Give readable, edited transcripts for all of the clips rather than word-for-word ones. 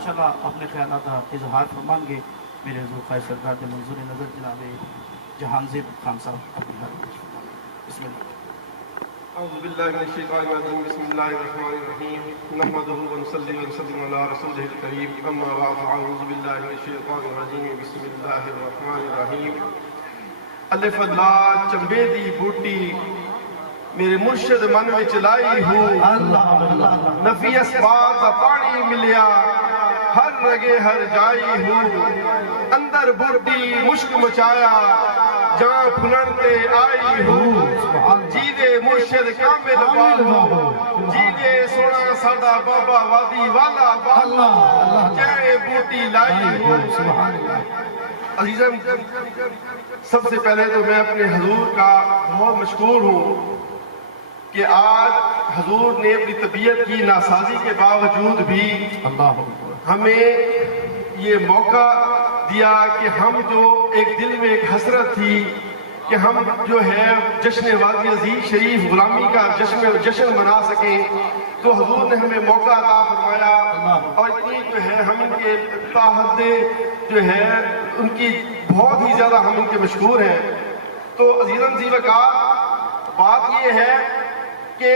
ماشاءاللہ اپنے خیالات کا اظہار فرمائیں گے میرے حضور خواہ سرکار کے منظور نظر جناب جہانزیب خان صاحب اپنی حال بسم اللہ اعوذ باللہ من الشیطان الرجیم بسم اللہ الرحمن الرحیم نحمدہ ونصلی ونسلم علی رسولہ الکریم اما بعد اعوذ باللہ من الشیطان الرجیم بسم اللہ الرحمن الرحیم الف اللہ چمبے دی بوٹی میرے مرشد من میں چلائی ہوں نفی اسباب کا پانی ملیا ہر رگے ہر جائی ہوں اندر بوٹی مشک مچایا جہاں پھلن کے آئی ہوں جیدے مرشد کامل والو جیدے سونا ساڈا بابا وادی والا والو جائے بوٹی لائی ہوں عزیزم سب سے پہلے تو میں اپنے حضور کا بہت مشکور ہوں کہ آج حضور نے اپنی طبیعت کی ناسازی کے باوجود بھی ہمیں یہ موقع دیا کہ ہم جو ایک دل میں ایک حسرت تھی کہ ہم جو ہے جشن وادی عزیز شریف غلامی کا جشن منا سکیں تو حضور نے ہمیں موقع عطا فرمایا اور اتنی جو ہے ہم ان کے تاحد جو ہے ان کی بہت ہی زیادہ ہم ان کے مشکور ہیں۔ تو عزیزاً زیوکا بات یہ ہے کہ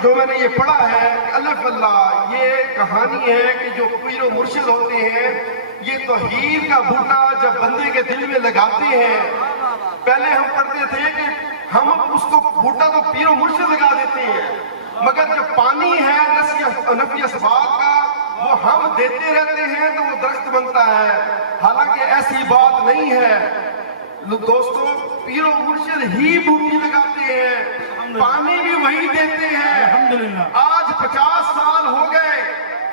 جو میں نے یہ پڑھا ہے الف اللہ یہ کہانی ہے کہ جو پیر و مرشد ہوتے ہیں یہ توحید کا بوٹا جب بندے کے دل میں لگاتے ہیں پہلے ہم پڑھتے تھے کہ ہم اس کو بوٹا کو پیر و مرشد لگا دیتے ہیں مگر جو پانی ہے نفی اسباب کا وہ ہم دیتے رہتے ہیں تو وہ درخت بنتا ہے، حالانکہ ایسی بات نہیں ہے دوستو، پیر و مرشد ہی بوٹی لگاتے ہیں، پانی بھی وہی دیتے ہیں۔ آج 50 سال ہو گئے،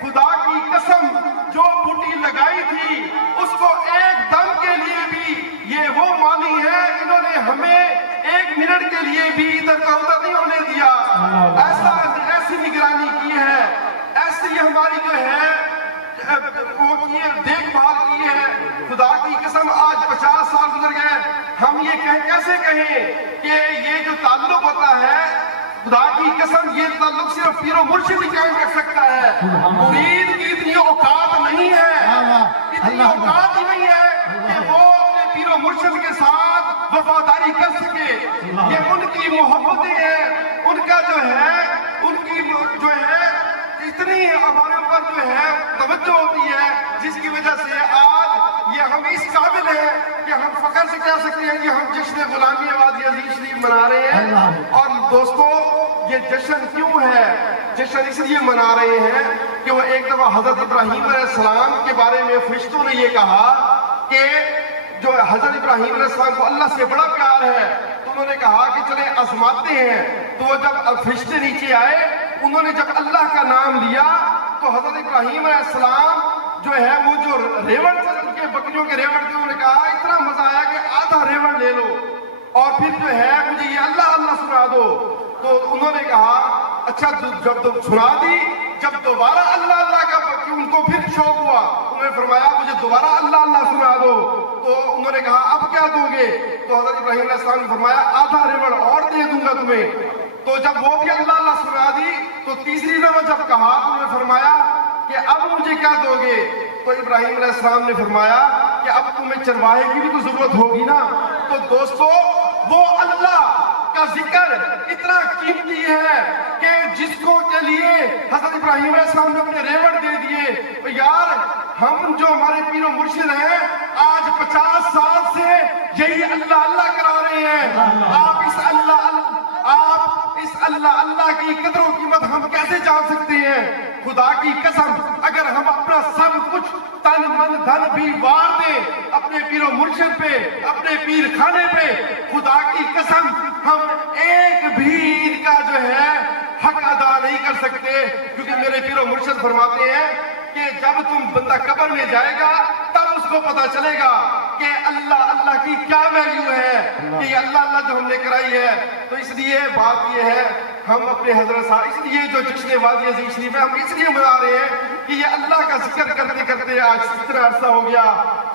خدا کی قسم جو بوٹی لگائی تھی اس کو ایک دم کے لیے بھی یہ وہ مالی ہے انہوں نے ہمیں ایک منٹ کے لیے بھی ادھر کا ادھر نہیں ہونے دیا، ایسی نگرانی کی ہے، ایسی ہماری جو ہے وہ دیکھ بھال کی ہے۔ خدا کی قسم آج 50 سال گزر گئے، ہم یہ کیسے کہیں کہ یہ جو تعلق ہوتا ہے خدا کی قسم یہ تعلق صرف پیر و مرشد ہی قائم کر سکتا ہے، مرید کی اتنی اوقات نہیں ہے، اتنی اوقات ہی نہیں ہے کہ وہ اپنے پیر و مرشد کے ساتھ وفاداری کر سکے۔ یہ ان کی محبتیں ہیں، ان کا جو ہے ان کی جو ہے اتنی ہمارے اوپر جو ہے توجہ ہوتی ہے جس کی وجہ سے آج یہ ہم اس قابل ہیں کہ ہم فخر سے کہہ سکتے ہیں کہ ہم جشن غلامی وادی عزیز شریف منا رہے ہیں۔ اور دوستو یہ جشن کیوں ہے؟ جشن اس لیے منا رہے ہیں کہ وہ ایک دفعہ حضرت ابراہیم علیہ السلام کے بارے میں فرشتوں نے یہ کہا کہ جو حضرت ابراہیم علیہ السلام کو اللہ سے بڑا پیار ہے تو انہوں نے کہا کہ چلیں آزماتے ہیں۔ تو وہ جب فرشتے نیچے آئے انہوں نے جب اللہ کا نام لیا تو حضرت ابراہیم علیہ السلام جو ہے وہ جو ریوڑ تھے ان کے بکریوں کے ریوڑ تھے انہوں نے کہا اتنا مزہ آیا کہ آدھا ریوڑ لے لو اور پھر جو ہے مجھے یہ اللہ اللہ سنا دو۔ تو انہوں نے کہا اچھا جب سنا دی، جب دوبارہ اللہ اللہ کا ان کو پھر شوق ہوا انہوں نے فرمایا مجھے دوبارہ اللہ اللہ سنا دو۔ تو انہوں نے کہا اب کیا دو گے؟ تو حضرت ابراہیم علیہ السلام نے فرمایا آدھا ریوڑ اور دے دوں گا تمہیں۔ تو جب وہ بھی اللہ اللہ سنا دی تو تیسری دفعہ جب کہا تو انہوں نے فرمایا کہ اب مجھے کیا دو گے؟ تو ابراہیم علیہ السلام نے فرمایا کہ اب تمہیں چرواہے کی بھی تو ضرورت ہوگی نا۔ تو دوستو وہ اللہ کا ذکر اتنا قیمتی ہے کہ جس کو کے لیے حضرت ابراہیم علیہ السلام نے اپنے ریوڑ دے دیے۔ یار ہم جو ہمارے پیر و مرشد ہیں آج 50 سال سے یہی اللہ اللہ کرا رہے ہیں۔ آپ اس اللہ اللہ کی قدر و قیمت ہم کیسے جان سکتے ہیں؟ خدا کی قسم اگر ہم اپنا سب کچھ تن من دھن بھی وار دیں اپنے پیر و مرشد پہ، اپنے پیر خانے پہ، خدا کی قسم ہم ایک بھی ان کا جو ہے حق ادا نہیں کر سکتے، کیونکہ میرے پیر و مرشد فرماتے ہیں کہ جب تم بندہ قبر میں جائے گا تب اس کو پتا چلے گا کہ اللہ اللہ کی کیا ویلیو ہے، کہ یہ اللہ اللہ جو ہم نے کرائی ہے۔ تو اس لیے بات یہ ہے ہم اپنے حضرت صاحب اس لیے جو جشن وادی عزیز شریف ہے ہم اس لیے منا رہے ہیں کہ یہ اللہ کا ذکر کرتے کرتے کرتے آج اتنا عرصہ ہو گیا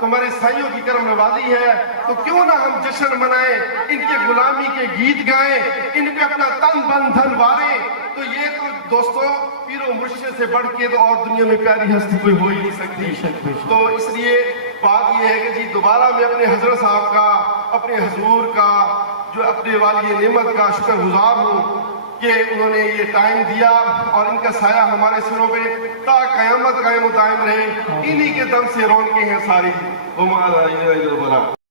تو ہمارے سائیوں کی کرم نوازی ہے، تو کیوں نہ ہم جشن منائیں، ان کے غلامی کے گیت گائیں، ان پہ اپنا تن بن دھن واریں۔ تو یہ تو دوستو پیر و مرشد سے بڑھ کے تو اور دنیا میں پیاری ہستی کوئی ہو ہی نہیں سکتی۔ تو اس لیے بات یہ ہے کہ جی دوبارہ میں اپنے حضرت صاحب کا، اپنے حضور کا، جو اپنے والی نعمت کا شکر گزار ہوں کہ انہوں نے یہ ٹائم دیا، اور ان کا سایہ ہمارے سروں پہ تا قیامت قائم و دائم رہے۔ انہی کے دم سے رونقیں ہیں ساری۔